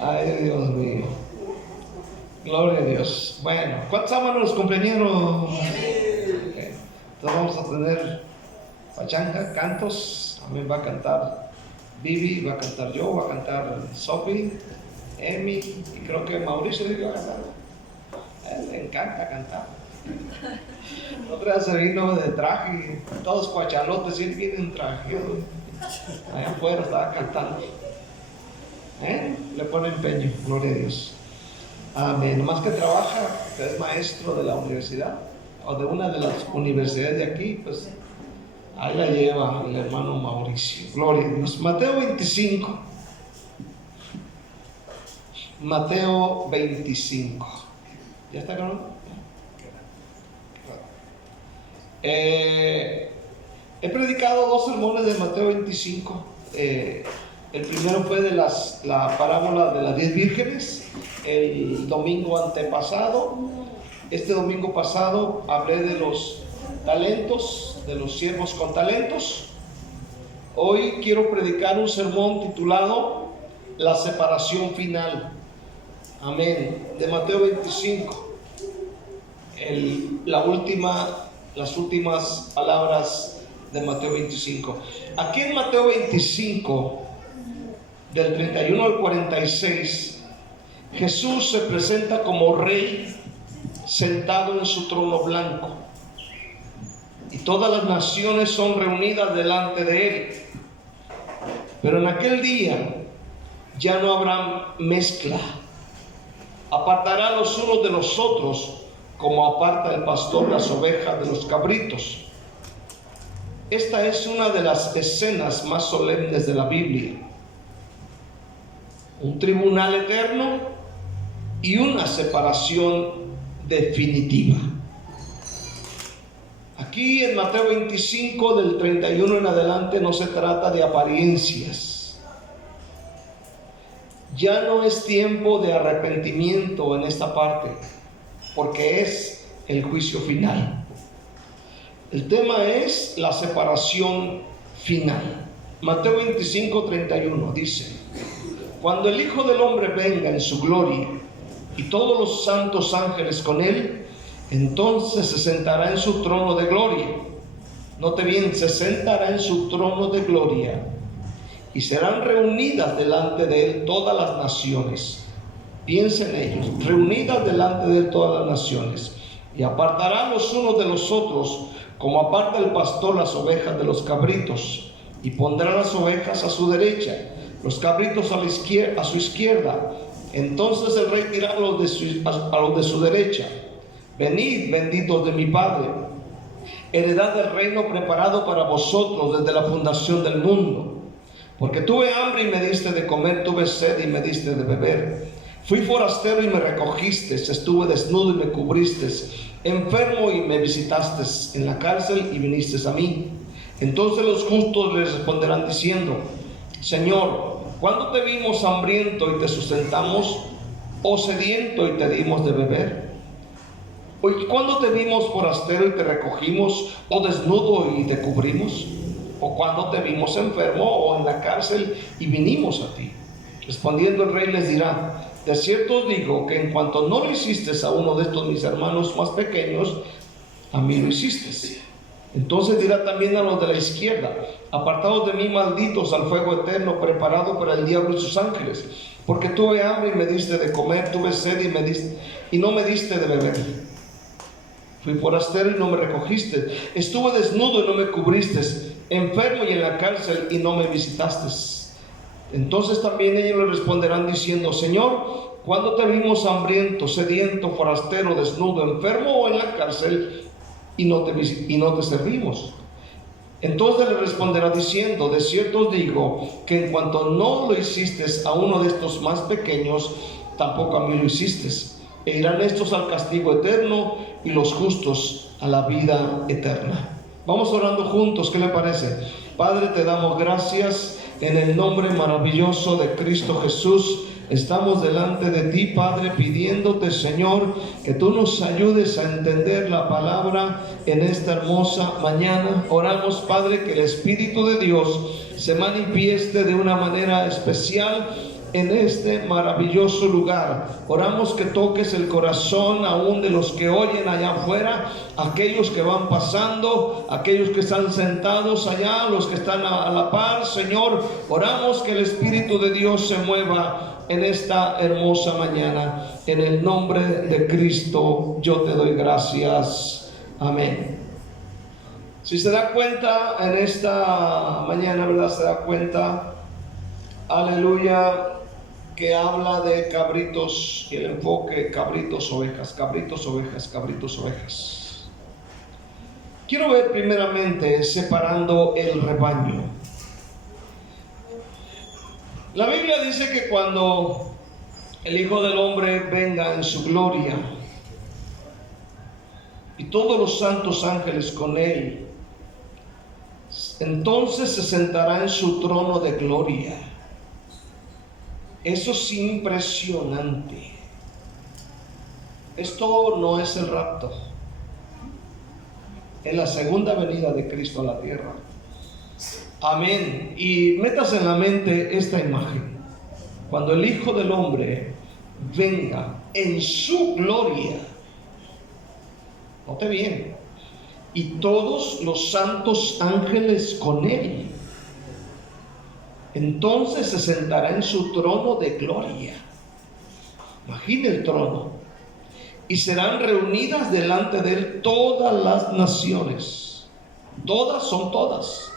Ay, Dios mío. Gloria a Dios. Bueno, ¿cuántos aman a los cumpleañeros? Okay. Entonces vamos a tener pachanga, cantos. A mí va a cantar Vivi, va a cantar yo, va a cantar Sophie, Emi, y creo que Mauricio va a cantar. A él le encanta cantar. Otra vez se vino de traje, todos cuachalotes, y él viene en traje. Allá afuera estaba cantando. Le pone empeño, gloria a Dios. Amén. Nomás que trabaja, que es maestro de la universidad o de una de las universidades de aquí, pues ahí la lleva el hermano Mauricio. Gloria a Dios. Mateo 25. Mateo 25. ¿Ya está claro? He predicado 2 sermones de Mateo 25. El primero fue de la parábola de las 10 vírgenes, el domingo antepasado. Este domingo pasado hablé de los talentos, de los siervos con talentos. Hoy quiero predicar un sermón titulado La separación final. Amén. De Mateo 25. Las últimas palabras de Mateo 25. Aquí en Mateo 25, del 31 al 46, Jesús se presenta como rey sentado en su trono blanco, y todas las naciones son reunidas delante de él. Pero en aquel día ya no habrá mezcla. Apartará los unos de los otros, como aparta el pastor las ovejas de los cabritos. Esta es una de las escenas más solemnes de la Biblia. Un tribunal eterno y una separación definitiva. Aquí en Mateo 25, del 31 en adelante, no se trata de apariencias. Ya no es tiempo de arrepentimiento en esta parte, porque es el juicio final. El tema es la separación final. Mateo 25, 31 dice: cuando el Hijo del Hombre venga en su gloria y todos los santos ángeles con él, entonces se sentará en su trono de gloria. Note bien, se sentará en su trono de gloria, y serán reunidas delante de él todas las naciones. Piensen en ellos, reunidas delante de él todas las naciones, y apartará los unos de los otros, como aparta el pastor las ovejas de los cabritos, y pondrá las ovejas a su derecha, los cabritos a su izquierda. Entonces el rey dirá a los de su derecha: venid, benditos de mi Padre, heredad del reino preparado para vosotros desde la fundación del mundo. Porque tuve hambre y me diste de comer, tuve sed y me diste de beber. Fui forastero y me recogiste, estuve desnudo y me cubriste, enfermo y me visitaste, en la cárcel y viniste a mí. Entonces los justos les responderán diciendo: Señor, ¿cuándo te vimos hambriento y te sustentamos, o sediento y te dimos de beber? ¿O cuándo te vimos forastero y te recogimos, o desnudo y te cubrimos? ¿O cuándo te vimos enfermo o en la cárcel y vinimos a ti? Respondiendo el rey les dirá: de cierto os digo que en cuanto no lo hiciste a uno de estos mis hermanos más pequeños, a mí lo hiciste. Entonces dirá también a los de la izquierda: apartados de mí, malditos, al fuego eterno preparado para el diablo y sus ángeles, porque tuve hambre y me diste de comer, tuve sed y no me diste de beber. Fui forastero y no me recogiste, estuve desnudo y no me cubriste, enfermo y en la cárcel y no me visitaste. Entonces también ellos le responderán diciendo: Señor, ¿cuándo te vimos hambriento, sediento, forastero, desnudo, enfermo o en la cárcel y no te servimos? Entonces le responderá diciendo: de cierto os digo que en cuanto no lo hiciste a uno de estos más pequeños, tampoco a mí lo hiciste. E irán estos al castigo eterno y los justos a la vida eterna. Vamos orando juntos, ¿qué le parece? Padre, te damos gracias en el nombre maravilloso de Cristo Jesús. Estamos delante de ti, Padre, pidiéndote, Señor, que tú nos ayudes a entender la palabra en esta hermosa mañana. Oramos, Padre, que el Espíritu de Dios se manifieste de una manera especial en este maravilloso lugar. Oramos que toques el corazón aún de los que oyen allá afuera, aquellos que van pasando, aquellos que están sentados allá, los que están a la par. Señor, oramos que el Espíritu de Dios se mueva en esta hermosa mañana. En el nombre de Cristo yo te doy gracias. Amén. Si se da cuenta en esta mañana, ¿verdad? Se da cuenta, aleluya, que habla de cabritos y el enfoque cabritos, ovejas, cabritos, ovejas, cabritos, ovejas. Quiero ver primeramente separando el rebaño. La Biblia dice que cuando el Hijo del Hombre venga en su gloria y todos los santos ángeles con él, entonces se sentará en su trono de gloria. Eso es impresionante. Esto no es el rapto, es la segunda venida de Cristo a la tierra. Amén. Y metas en la mente esta imagen: cuando el Hijo del Hombre venga en su gloria, note bien, y todos los santos ángeles con él, entonces se sentará en su trono de gloria. Imagine el trono. Y serán reunidas delante de él todas las naciones. Todas son todas.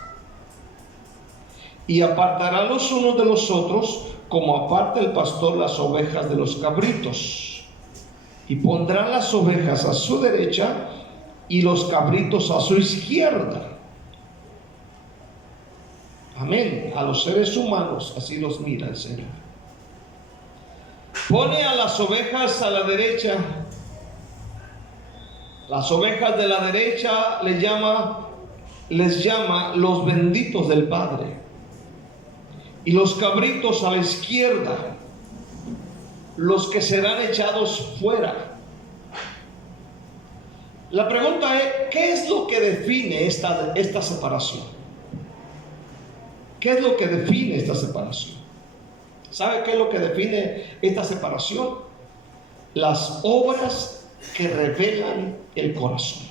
Y apartará los unos de los otros, como aparta el pastor las ovejas de los cabritos. Y pondrá las ovejas a su derecha y los cabritos a su izquierda. Amén. A los seres humanos así los mira el Señor. Pone a las ovejas a la derecha. Las ovejas de la derecha les llama los benditos del Padre. Y los cabritos a la izquierda, los que serán echados fuera. La pregunta es, ¿qué es lo que define esta separación? ¿Qué es lo que define esta separación? ¿Sabe qué es lo que define esta separación? Las obras que revelan el corazón.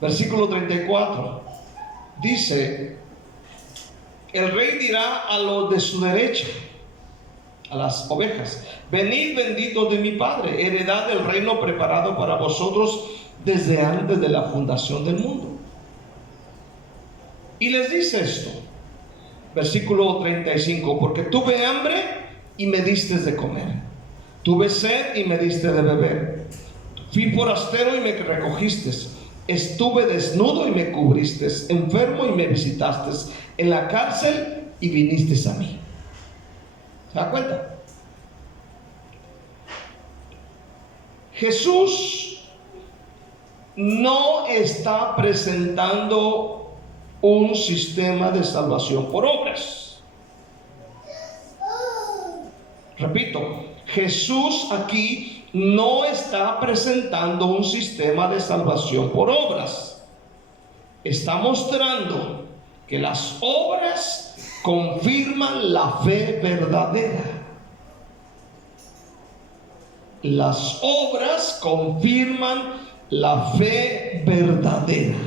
Versículo 34 dice: el rey dirá a los de su derecha, a las ovejas: venid benditos de mi Padre, heredad del reino preparado para vosotros desde antes de la fundación del mundo. Y les dice esto, versículo 35: porque tuve hambre y me diste de comer, tuve sed y me diste de beber, fui forastero y me recogiste, estuve desnudo y me cubriste, enfermo y me visitaste, en la cárcel y viniste a mí. ¿Se da cuenta? Jesús no está presentando un sistema de salvación por obras. Repito, Jesús aquí no está presentando un sistema de salvación por obras. Está mostrando que las obras confirman la fe verdadera. Las obras confirman la fe verdadera.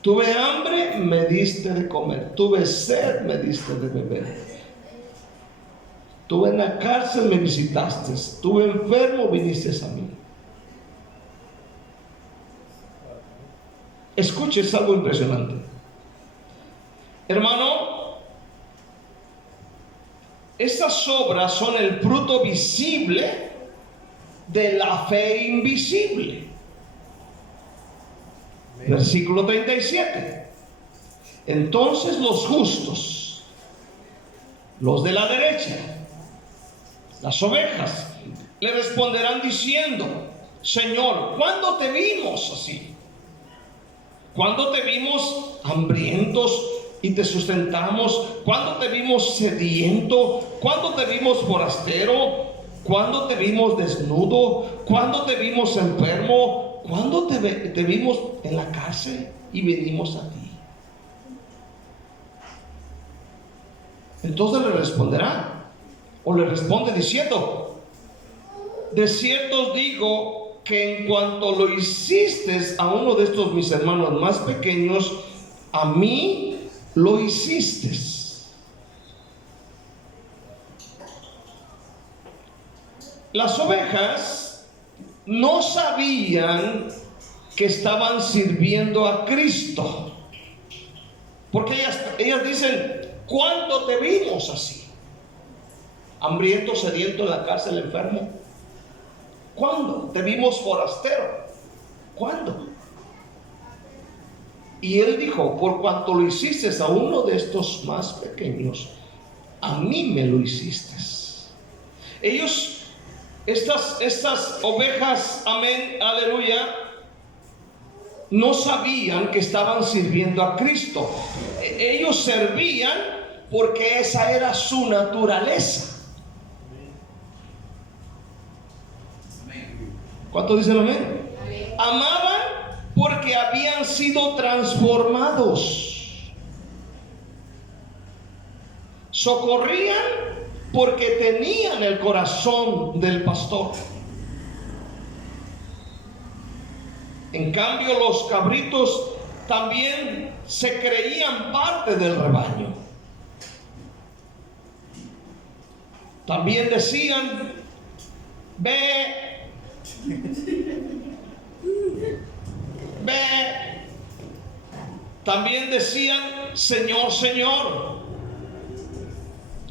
Tuve hambre, me diste de comer. Tuve sed, me diste de beber. Estuve en la cárcel, me visitaste. Estuve enfermo, viniste a mí. Escuche, es algo impresionante. Hermano, estas obras son el fruto visible de la fe invisible. Versículo 37. Entonces los justos, los de la derecha, las ovejas, le responderán diciendo: Señor, ¿cuándo te vimos así? ¿Cuándo te vimos hambrientos y te sustentamos? ¿Cuándo te vimos sediento? ¿Cuándo te vimos forastero? ¿Cuándo te vimos desnudo? ¿Cuándo te vimos enfermo? ¿Cuándo te vimos en la cárcel y venimos a ti? Entonces le responderá, o le responde diciendo: de cierto os digo que en cuanto lo hiciste a uno de estos mis hermanos más pequeños, a mí lo hiciste. Las ovejas no sabían que estaban sirviendo a Cristo, porque ellas dicen: ¿cuándo te vimos así? Hambriento, sediento, en la cárcel, enfermo. ¿Cuándo te vimos forastero? ¿Cuándo? Y él dijo: por cuanto lo hiciste a uno de estos más pequeños, a mí me lo hiciste. Ellos, estas ovejas, amén, aleluya, no sabían que estaban sirviendo a Cristo. Ellos servían porque esa era su naturaleza. ¿Cuántos dicen amén? Amaban porque habían sido transformados. Socorrían porque tenían el corazón del pastor. En cambio, los cabritos también se creían parte del rebaño. También decían: ve, ve. También decían: Señor, Señor.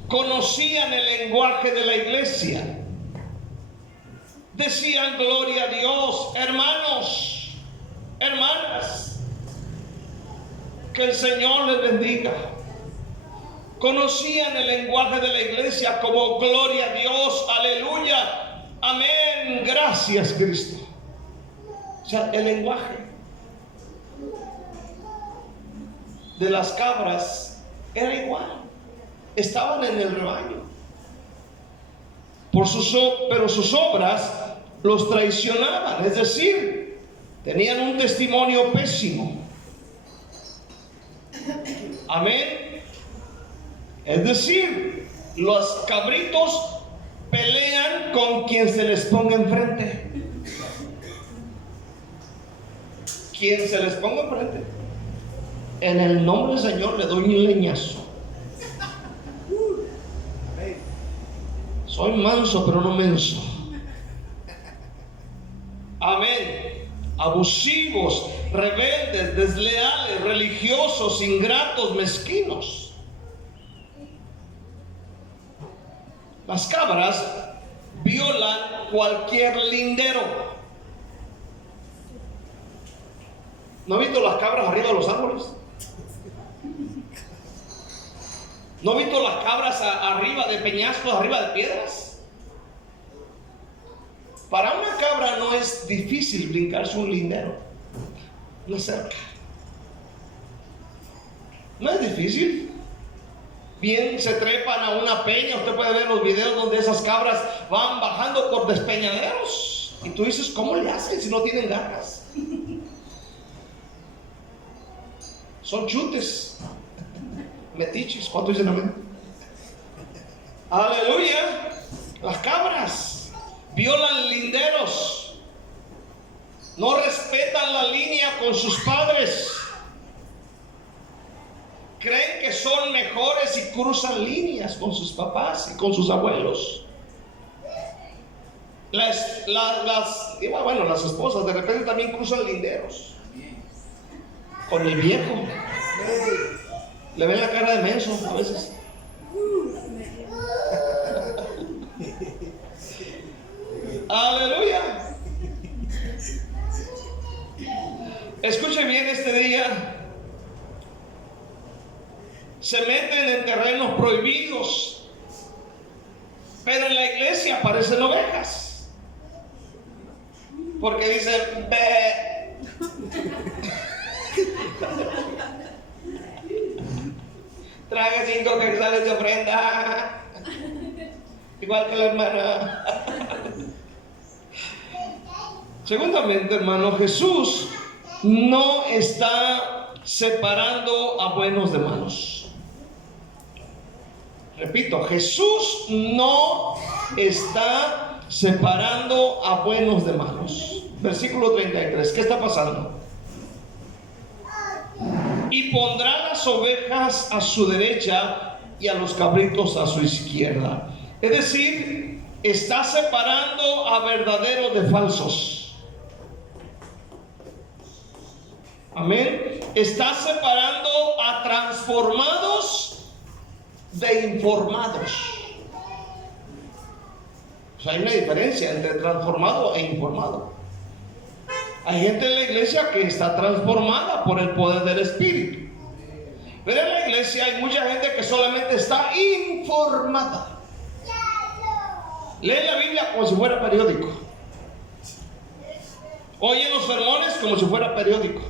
Conocían el lenguaje de la iglesia. Decían: gloria a Dios. Hermanos, hermanas, que el Señor les bendiga. Conocían el lenguaje de la iglesia como: gloria a Dios, aleluya, amén, gracias Cristo. O sea, el lenguaje de las cabras era igual. Estaban en el rebaño, pero sus obras los traicionaban, es decir, tenían un testimonio pésimo. Amén. Es decir, los cabritos pelean con quien se les ponga enfrente. Quien se les ponga enfrente, en el nombre del Señor le doy un leñazo. Soy manso, pero no menso. Amén. Abusivos, rebeldes, desleales, religiosos, ingratos, mezquinos. Las cabras violan cualquier lindero. ¿No ha visto las cabras arriba de los árboles? ¿No ha visto las cabras arriba de peñascos, arriba de piedras? Para una cabra no es difícil brincarse un lindero, una cerca. No es difícil. Bien, se trepan a una peña. Usted puede ver los videos donde esas cabras van bajando por despeñaderos. Y tú dices: ¿cómo le hacen si no tienen garras? Son chutes, metiches. ¿Cuánto dicen amén? Aleluya. Las cabras violan linderos, no respetan la línea con sus padres, creen que son mejores y cruzan líneas con sus papás y con sus abuelos. Las esposas de repente también cruzan linderos con el viejo. Le ven la cara de menso a veces. Aleluya. Escuche bien este día. Se meten en terrenos prohibidos, pero en la iglesia parecen ovejas, porque dicen: ve. Trae 5 quetzales de ofrenda, igual que la hermana. Segundamente, hermano, Jesús no está separando a buenos de malos. Repito, Jesús no está separando a buenos de malos. Versículo 33, ¿qué está pasando? Y pondrá las ovejas a su derecha y a los cabritos a su izquierda. Es decir, está separando a verdaderos de falsos. Amén. Está separando a transformados de informados. O sea, hay una diferencia entre transformado e informado. Hay gente en la iglesia que está transformada por el poder del Espíritu, pero en la iglesia hay mucha gente que solamente está informada. Lee la Biblia como si fuera periódico, oye los sermones como si fuera periódico,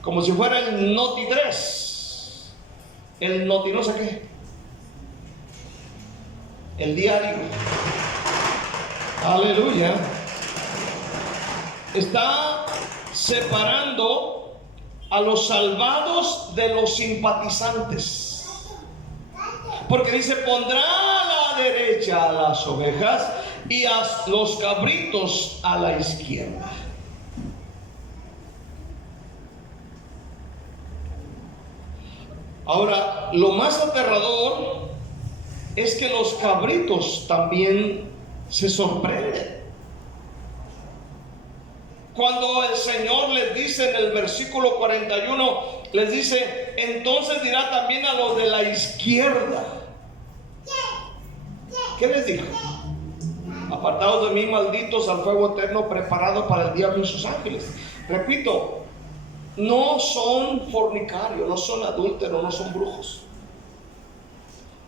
como si fuera el Noti 3, el Noti no sé qué, el diario. Aleluya. Está separando a los salvados de los simpatizantes, porque dice: pondrá a la derecha a las ovejas y a los cabritos a la izquierda. Ahora, lo más aterrador es que los cabritos también se sorprenden cuando el Señor les dice en el versículo 41, les dice: entonces dirá también a los de la izquierda. ¿Qué les dijo? Apartados de mí, malditos, al fuego eterno preparado para el diablo y sus ángeles. Repito, no son fornicarios, no son adúlteros, no son brujos,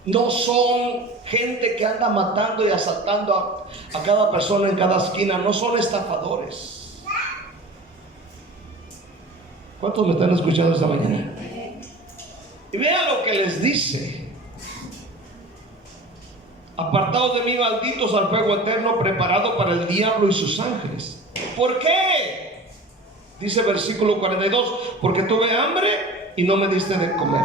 no son gente que anda matando y asaltando a cada persona en cada esquina, no son estafadores. ¿Cuántos me están escuchando esta mañana? Y vean lo que les dice: apartados de mí, malditos, al fuego eterno preparado para el diablo y sus ángeles. ¿Por qué? Dice versículo 42: porque tuve hambre y no me diste de comer,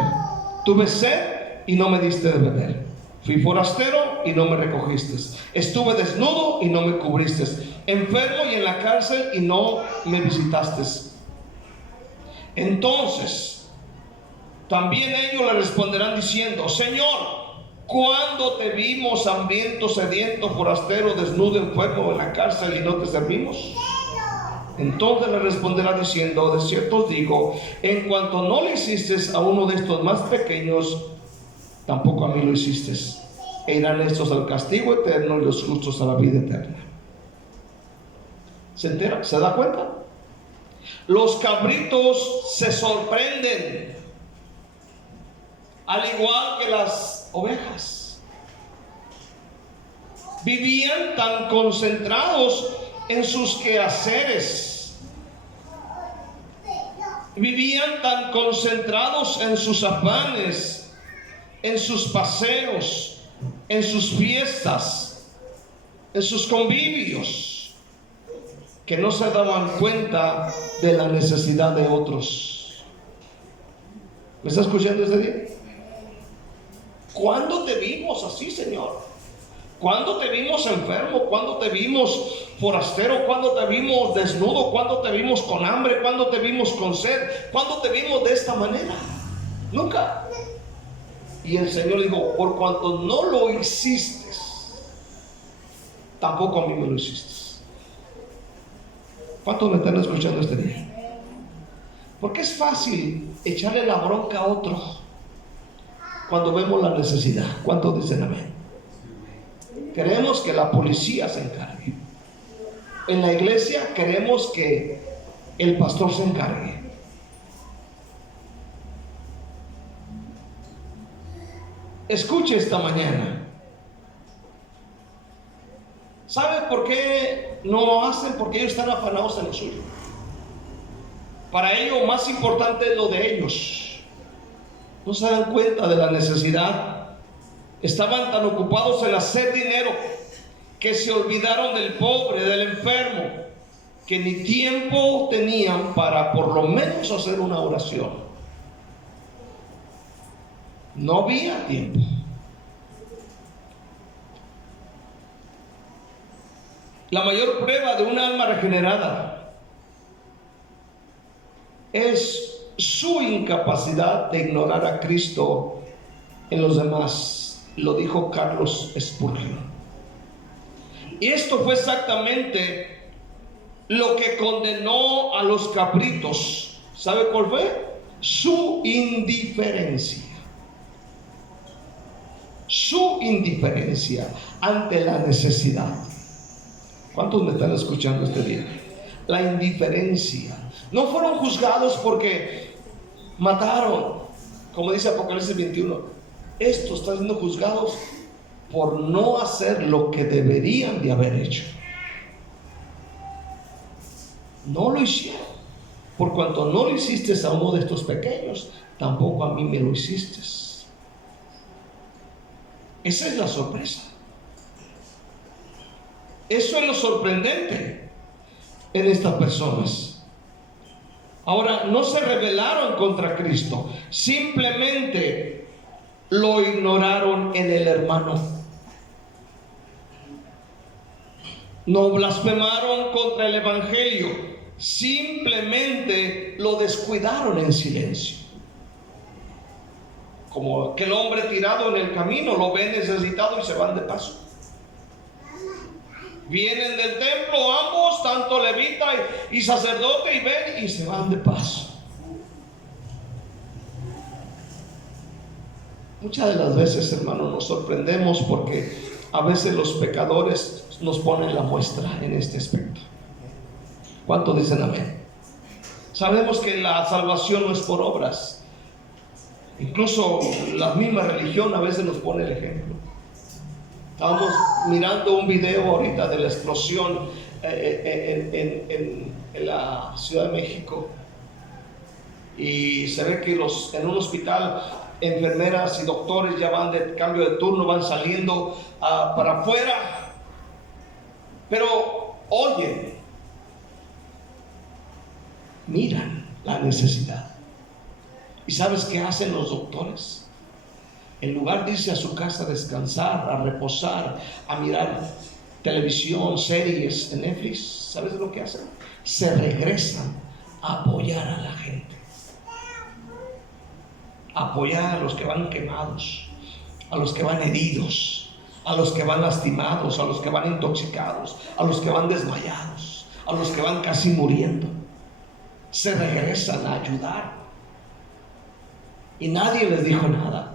tuve sed y no me diste de beber, fui forastero y no me recogiste, estuve desnudo y no me cubriste, enfermo y en la cárcel y no me visitaste. Entonces también ellos le responderán diciendo: Señor, ¿cuándo te vimos hambriento, sediento, forastero, desnudo, enfermo en la cárcel y no te servimos? Entonces le responderá diciendo: de cierto os digo, en cuanto no le hiciste a uno de estos más pequeños, tampoco a mí lo hiciste. E irán estos al castigo eterno y los justos a la vida eterna. ¿Se entera? ¿Se da cuenta? Los cabritos se sorprenden, al igual que las ovejas. Vivían tan concentrados en sus quehaceres, vivían tan concentrados en sus afanes, en sus paseos, en sus fiestas, en sus convivios, que no se daban cuenta de la necesidad de otros. ¿Me está escuchando este día? ¿Cuándo te vimos así, Señor? ¿Cuándo te vimos enfermo? ¿Cuándo te vimos forastero? ¿Cuándo te vimos desnudo? ¿Cuándo te vimos con hambre? ¿Cuándo te vimos con sed? ¿Cuándo te vimos de esta manera? Nunca. Y el Señor dijo: por cuanto no lo hiciste, tampoco a mí me lo hiciste. ¿Cuántos me están escuchando este día? Porque es fácil echarle la bronca a otro cuando vemos la necesidad. ¿Cuántos dicen amén? Queremos que la policía se encargue. En la iglesia queremos que el pastor se encargue. Escuche esta mañana. ¿Sabe por qué no lo hacen? Porque ellos están afanados en lo suyo. Para ellos más importante es lo de ellos. No se dan cuenta de la necesidad. Estaban tan ocupados en hacer dinero que se olvidaron del pobre, del enfermo, que ni tiempo tenían para por lo menos hacer una oración. No había tiempo. La mayor prueba de un alma regenerada es su incapacidad de ignorar a Cristo en los demás. Lo dijo Carlos Spurgeon. Y esto fue exactamente lo que condenó a los cabritos. ¿Sabe cuál fue? Su indiferencia. Su indiferencia ante la necesidad. ¿Cuántos me están escuchando este día? La indiferencia. No fueron juzgados porque mataron, como dice Apocalipsis 21. Estos están siendo juzgados por no hacer lo que deberían de haber hecho. No lo hicieron. Por cuanto no lo hiciste a uno de estos pequeños, tampoco a mí me lo hiciste. Esa es la sorpresa. Eso es lo sorprendente en estas personas. Ahora, no se rebelaron contra Cristo, simplemente lo ignoraron en el hermano. No blasfemaron contra el Evangelio, simplemente lo descuidaron en silencio. Como aquel hombre tirado en el camino, lo ven necesitado y se van de paso. Vienen del templo ambos, tanto levita y sacerdote, y ven y se van de paso. Muchas de las veces, hermanos, nos sorprendemos porque a veces los pecadores nos ponen la muestra en este aspecto. ¿Cuántos dicen amén? Sabemos que la salvación no es por obras. Incluso la misma religión a veces nos pone el ejemplo. Estábamos mirando un video ahorita de la explosión en la Ciudad de México, y se ve que en un hospital enfermeras y doctores ya van de cambio de turno, van saliendo para afuera, pero oyen, miran la necesidad. ¿Y sabes qué hacen los doctores? En lugar de irse a su casa a descansar, a reposar, a mirar televisión, series en Netflix, ¿sabes lo que hacen? Se regresan a apoyar a la gente, a apoyar a los que van quemados, a los que van heridos, a los que van lastimados, a los que van intoxicados, a los que van desmayados, a los que van casi muriendo. Se regresan a ayudar y nadie les dijo nada.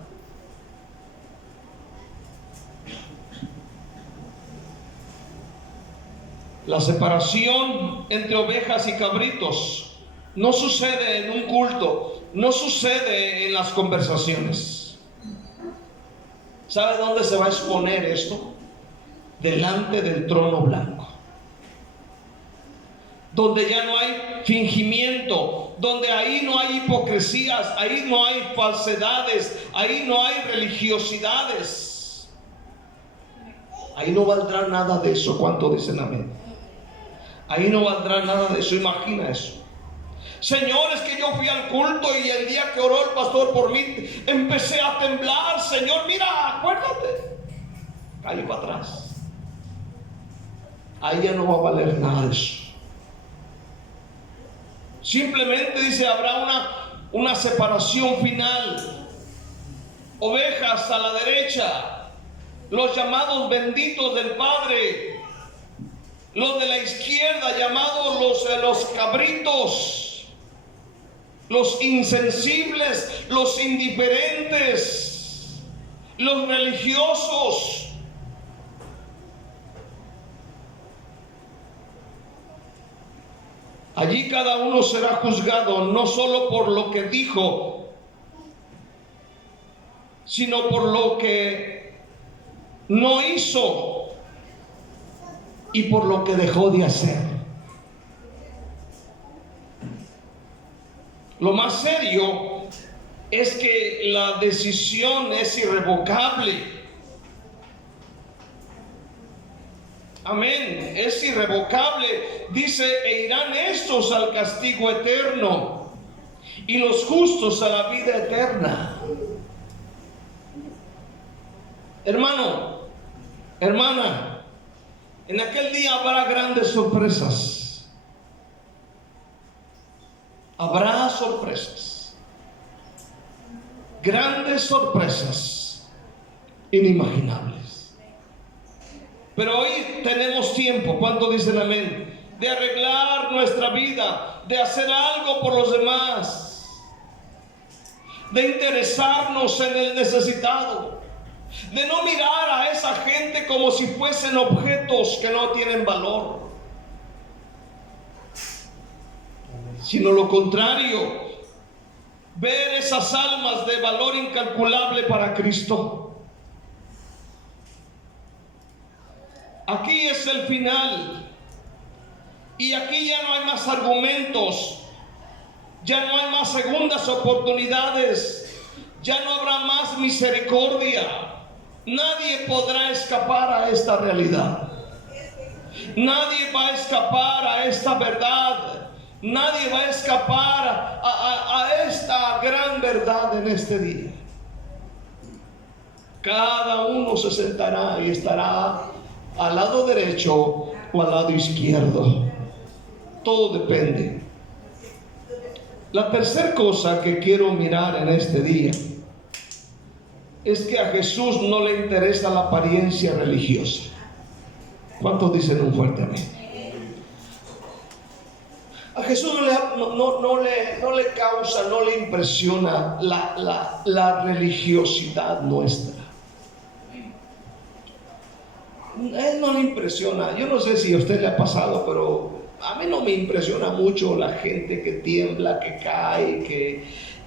La separación entre ovejas y cabritos no sucede en un culto, no sucede en las conversaciones. ¿Sabe dónde se va a exponer esto? Delante del trono blanco, donde ya no hay fingimiento, donde ahí no hay hipocresías, ahí no hay falsedades, ahí no hay religiosidades. Ahí no valdrá nada de eso. ¿Cuánto dicen amén? Ahí no valdrá nada de eso. Imagina eso. Señor, es que yo fui al culto y el día que oró el pastor por mí empecé a temblar. Señor, mira, acuérdate. Calle para atrás. Ahí ya no va a valer nada de eso. Simplemente dice, habrá una separación final. Ovejas a la derecha, los llamados benditos del Padre. Los de la izquierda, llamados los cabritos, los insensibles, los indiferentes, los religiosos. Allí cada uno será juzgado no solo por lo que dijo, sino por lo que no hizo y por lo que dejó de hacer. Lo más serio es que la decisión es irrevocable. Amén, es irrevocable. Dice, e irán estos al castigo eterno y los justos a la vida eterna. Hermano, hermana, En aquel día habrá grandes sorpresas. Habrá sorpresas. Grandes sorpresas inimaginables. Pero hoy tenemos tiempo, ¿cuánto dicen amén? De arreglar nuestra vida, de hacer algo por los demás, de interesarnos en el necesitado, de no mirar a esa gente como si fuesen objetos que no tienen valor, sino lo contrario, ver esas almas de valor incalculable para Cristo. Aquí es el final, y aquí ya no hay más argumentos, ya no hay más segundas oportunidades, ya no habrá más misericordia. Nadie podrá escapar a esta realidad, nadie va a escapar a esta verdad, nadie va a escapar a esta gran verdad en este día. Cada uno se sentará y estará al lado derecho o al lado izquierdo. Todo depende. La tercera cosa que quiero mirar en este día es que a Jesús no le interesa la apariencia religiosa. ¿Cuántos dicen un fuerte amén? A Jesús no le causa, no le impresiona la religiosidad nuestra. Él no le impresiona. Yo no sé si a usted le ha pasado, pero a mí no me impresiona mucho la gente que tiembla, que cae,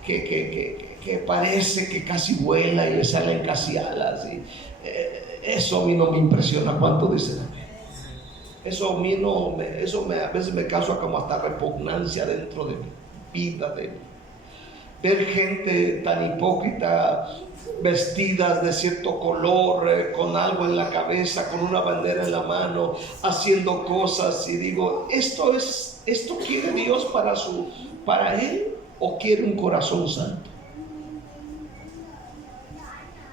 que parece que casi vuela y le salen casi alas. Eso a mí no me impresiona. ¿Cuánto dicen? Eso a mí no, a veces me causa como hasta repugnancia dentro de mi vida, de ver gente tan hipócrita, vestidas de cierto color, con algo en la cabeza, con una bandera en la mano, haciendo cosas, y digo, ¿esto quiere Dios para él, o quiere un corazón santo?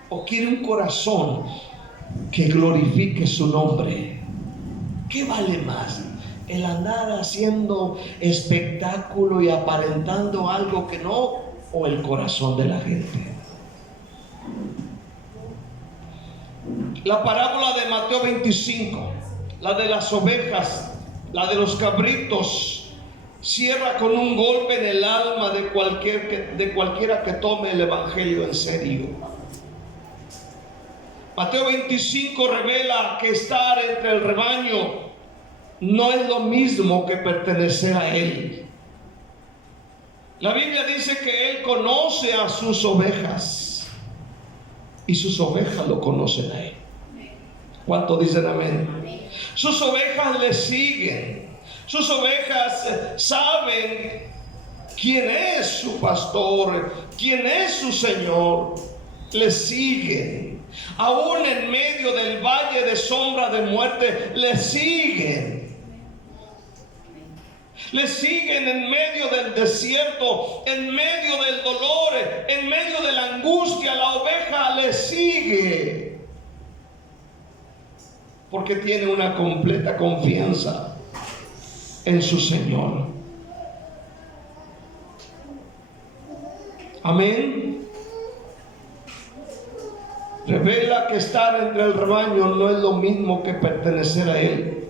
¿O quiere un corazón que glorifique su nombre? ¿Qué vale más? El andar haciendo espectáculo y aparentando algo que no, o el corazón de la gente. La parábola de Mateo 25, la de las ovejas, la de los cabritos, cierra con un golpe en el alma de cualquiera que tome el evangelio en serio. Mateo 25 revela que estar entre el rebaño no es lo mismo que pertenecer a él. La Biblia dice que él conoce a sus ovejas y sus ovejas lo conocen a él. ¿Cuántos dicen amén? Sus ovejas le siguen. Sus ovejas saben quién es su pastor, quién es su Señor. Le siguen. Aún en medio del valle de sombra de muerte, le siguen. Le siguen en medio del desierto, en medio del dolor, en medio de la angustia. La oveja le sigue porque tiene una completa confianza en su Señor. Amén. Revela que estar entre el rebaño no es lo mismo que pertenecer a él.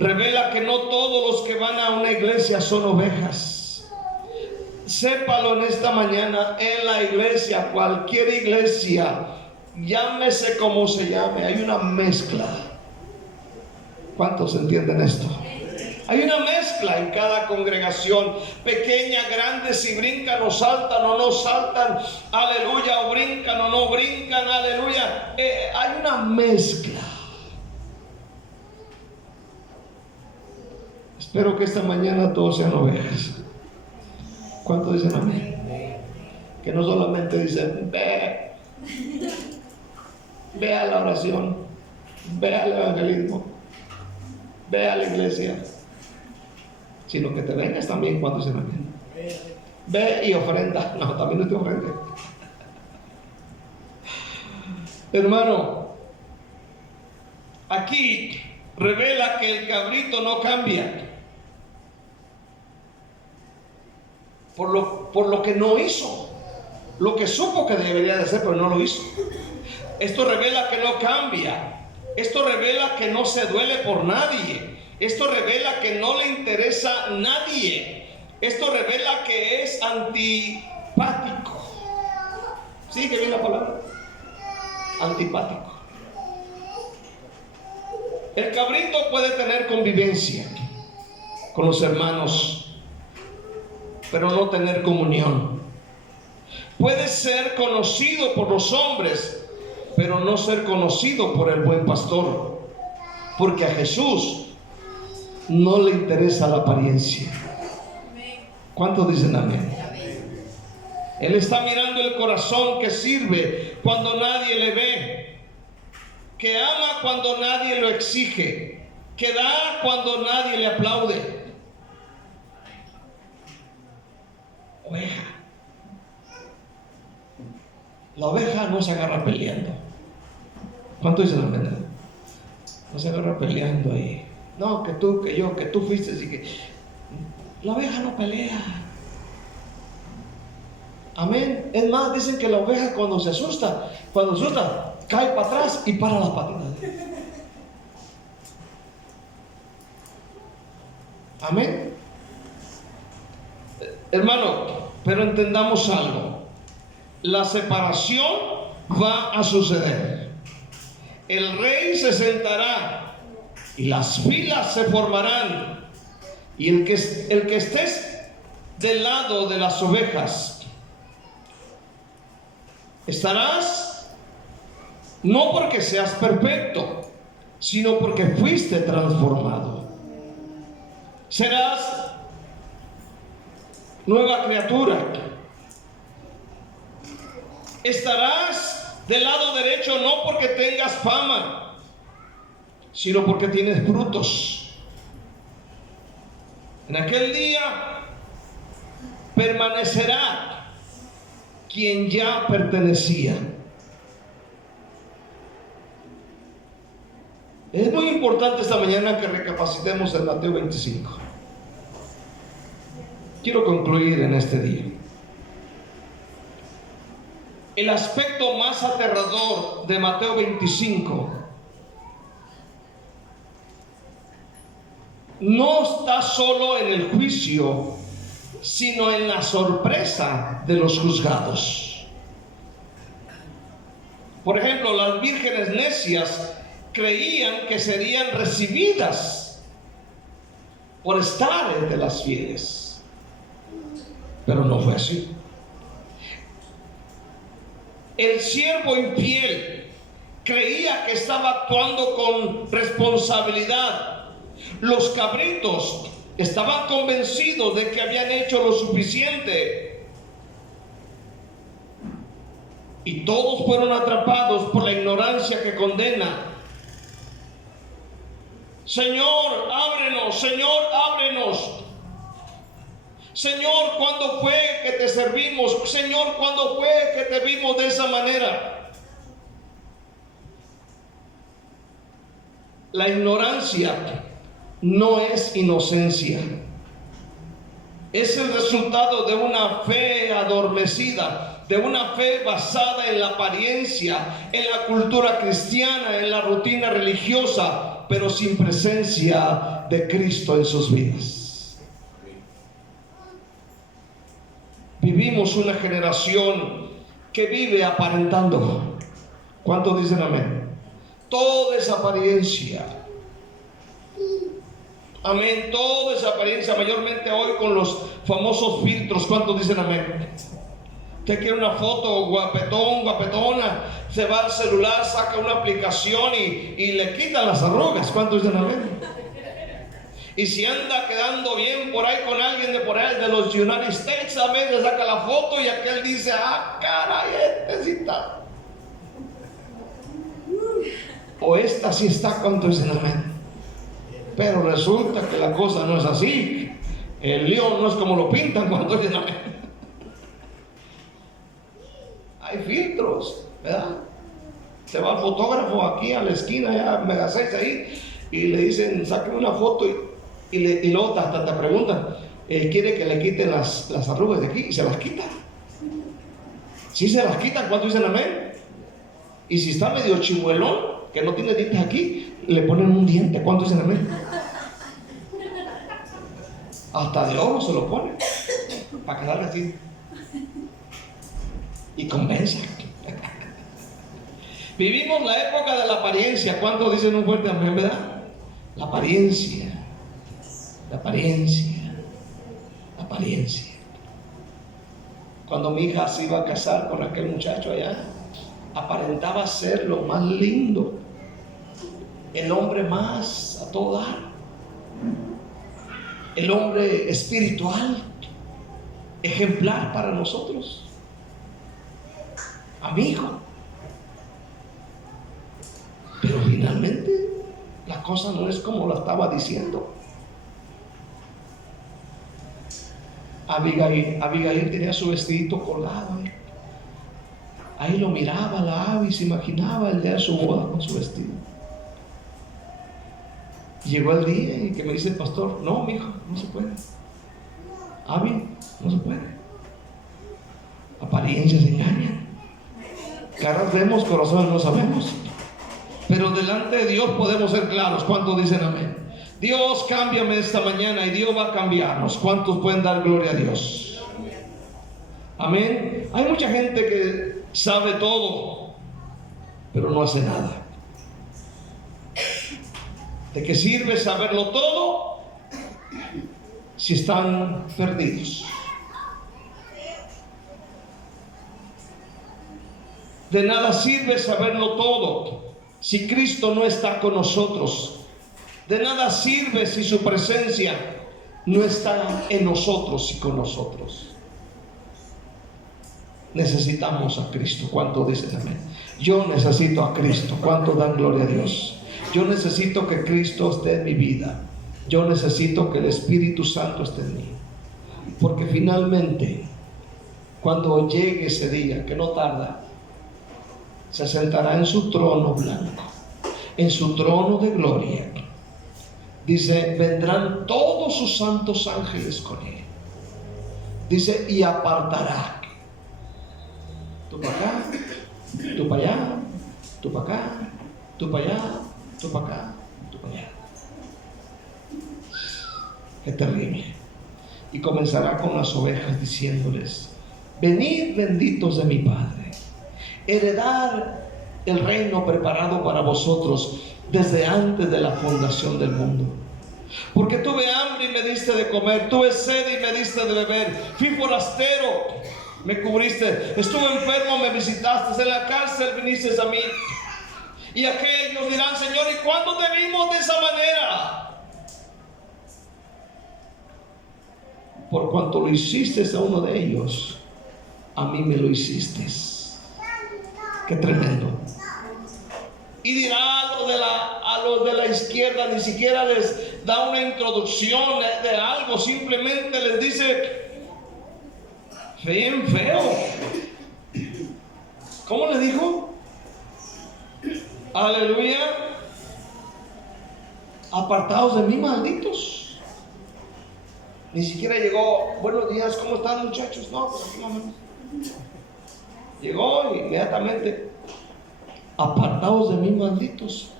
Revela que no todos los que van a una iglesia son ovejas. Sépalo en esta mañana, en la iglesia, cualquier iglesia, llámese como se llame, hay una mezcla. ¿Cuántos entienden esto? Hay una mezcla en cada congregación, pequeña, grande, si brincan o saltan o no saltan, aleluya, o brincan o no brincan, aleluya. Hay una mezcla. Espero que esta mañana todos sean ovejas. ¿Cuántos dicen amén? Que no solamente dicen, ve a la oración, ve al evangelismo, ve a la iglesia, sino que te vengas también cuando dicen amén. Ve y ofrenda. No, también no te ofrende. Hermano, aquí revela que el cabrito no cambia por lo que no hizo, lo que supo que debería de hacer, pero no lo hizo. Esto revela que no cambia. Esto revela que no se duele por nadie. Esto revela que no le interesa a nadie. Esto revela que es antipático. ¿Sí? ¿Qué bien la palabra? Antipático. El cabrito puede tener convivencia con los hermanos, pero no tener comunión. Puede ser conocido por los hombres, pero no ser conocido por el buen pastor, porque a Jesús no le interesa la apariencia. ¿Cuántos dicen amén? Él está mirando el corazón que sirve cuando nadie le ve, que ama cuando nadie lo exige, que da cuando nadie le aplaude. Oveja. La oveja no se agarra peleando. ¿Cuánto dicen amén? No se agarra peleando ahí. No, que tú, que yo, que tú fuiste y que... La oveja no pelea. Amén. Es más, dicen que la oveja cuando se asusta, cae para atrás y para las patitas. Amén. Hermano, pero entendamos algo. La separación va a suceder. El rey se sentará y las filas se formarán. Y el que estés del lado de las ovejas, estarás no porque seas perfecto, sino porque fuiste transformado. Serás nueva criatura. Estarás del lado derecho no porque tengas fama, sino porque tienes frutos. En aquel día permanecerá quien ya pertenecía. Es muy importante esta mañana que recapacitemos en Mateo 25. Quiero concluir en este día. El aspecto más aterrador de Mateo 25 no está solo en el juicio, sino en la sorpresa de los juzgados. Por ejemplo, las vírgenes necias creían que serían recibidas por estar entre las fieles, pero no fue así. El siervo infiel creía que estaba actuando con responsabilidad. Los cabritos estaban convencidos de que habían hecho lo suficiente. Y todos fueron atrapados por la ignorancia que condena. Señor, ábrenos, Señor, ábrenos. Señor, ¿cuándo fue que te servimos? Señor, ¿cuándo fue que te vimos de esa manera? La ignorancia no es inocencia. Es el resultado de una fe adormecida, de una fe basada en la apariencia, en la cultura cristiana, en la rutina religiosa, pero sin presencia de Cristo en sus vidas. Vivimos una generación que vive aparentando. ¿Cuántos dicen amén? Todo es apariencia. Amén, todo es apariencia, mayormente hoy con los famosos filtros. ¿Cuántos dicen amén? Usted quiere una foto guapetón, guapetona, se va al celular, saca una aplicación y le quitan las arrugas. ¿Cuántos dicen amén? Y si anda quedando bien por ahí con alguien de por ahí de los United States, amén, le saca la foto y aquel dice, ah, caray, este sí está. O esta sí está, ¿cuántos dicen amén? Pero resulta que la cosa no es así. El león no es como lo pintan cuando dicen amén. Hay filtros, ¿verdad? Se va el fotógrafo aquí a la esquina, ya Mega 6 ahí, y le dicen, saquen una foto y luego hasta te preguntan, quiere que le quiten las arrugas de aquí, y se las quitan. Si se las quitan, ¿cuántos dicen amén? Y si está medio chimuelón, que no tiene dientes aquí, le ponen un diente. ¿Cuántos dicen amén? Hasta de oro se lo ponen para quedarle así y convence. Vivimos la época de la apariencia. ¿Cuántos dicen un fuerte amén, verdad? La apariencia, la apariencia, la apariencia. Cuando mi hija se iba a casar con aquel muchacho allá, aparentaba ser lo más lindo, el hombre más a todo dar, el hombre espiritual, ejemplar para nosotros, amigo. Pero finalmente la cosa no es como la estaba diciendo. Abigail tenía su vestidito colgado, ahí lo miraba la Abby, se imaginaba el día de su boda con su vestido. Llegó el día y que me dice el pastor, no, mijo, no se puede. Abby, no se puede. Apariencias engañan. Caras vemos, corazones no sabemos. Pero delante de Dios podemos ser claros. ¿Cuántos dicen amén? Dios, cámbiame esta mañana, y Dios va a cambiarnos. ¿Cuántos pueden dar gloria a Dios? Amén. Hay mucha gente que sabe todo, pero no hace nada. ¿De qué sirve saberlo todo si están perdidos? De nada sirve saberlo todo si Cristo no está con nosotros. De nada sirve si su presencia no está en nosotros y con nosotros. Necesitamos a Cristo. ¿Cuánto dicen amén? Yo necesito a Cristo. ¿Cuánto dan gloria a Dios? Yo necesito que Cristo esté en mi vida. Yo necesito que el Espíritu Santo esté en mí. Porque finalmente, cuando llegue ese día, que no tarda, se sentará en su trono blanco, en su trono de gloria. Dice, vendrán todos sus santos ángeles con él. Dice, y apartará. Tú para acá, tú para allá, tú para acá, tú para allá, tú para acá, tú para allá. Qué terrible. Y comenzará con las ovejas diciéndoles, venid benditos de mi Padre, heredar el reino preparado para vosotros desde antes de la fundación del mundo. Porque tuve hambre y me diste de comer, tuve sed y me diste de beber, fui forastero, me cubriste, estuve enfermo, me visitaste, en la cárcel viniste a mí. Y aquellos dirán, Señor, ¿y cuándo te vimos de esa manera? Por cuanto lo hiciste a uno de ellos, a mí me lo hiciste. Qué tremendo. Y dirá a los de la izquierda, ni siquiera les da una introducción de algo, simplemente les dice, bien feo. ¿Cómo le dijo? Aleluya. Apartados de mí, malditos. Ni siquiera llegó, buenos días, ¿cómo están, muchachos? No, pues aquí vamos. Llegó inmediatamente, apartados de mí, malditos,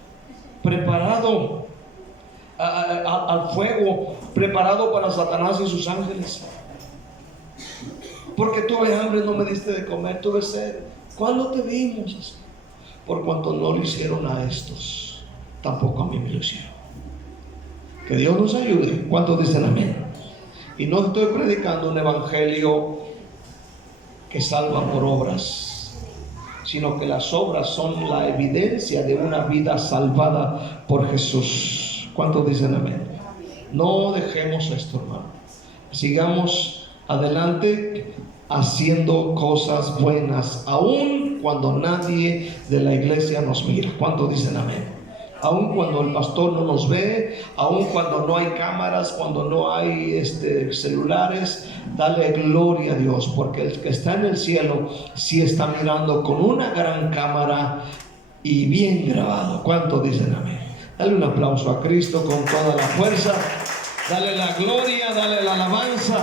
preparado al fuego, preparado para Satanás y sus ángeles. Porque tuve hambre, no me diste de comer, tuve sed. ¿Cuándo te vimos? Por cuanto no lo hicieron a estos, tampoco a mí me lo hicieron. Que Dios nos ayude. ¿Cuántos dicen amén? Y no estoy predicando un evangelio que salva por obras, sino que las obras son la evidencia de una vida salvada por Jesús. ¿Cuántos dicen amén? No dejemos esto, hermano. Sigamos adelante haciendo cosas buenas, aun cuando nadie de la iglesia nos mira. ¿Cuántos dicen amén? Aun cuando el pastor no nos ve, aun cuando no hay cámaras, cuando no hay celulares, dale gloria a Dios, porque el que está en el cielo sí está mirando con una gran cámara y bien grabado. ¿Cuántos dicen amén? Dale un aplauso a Cristo con toda la fuerza. Dale la gloria, dale la alabanza.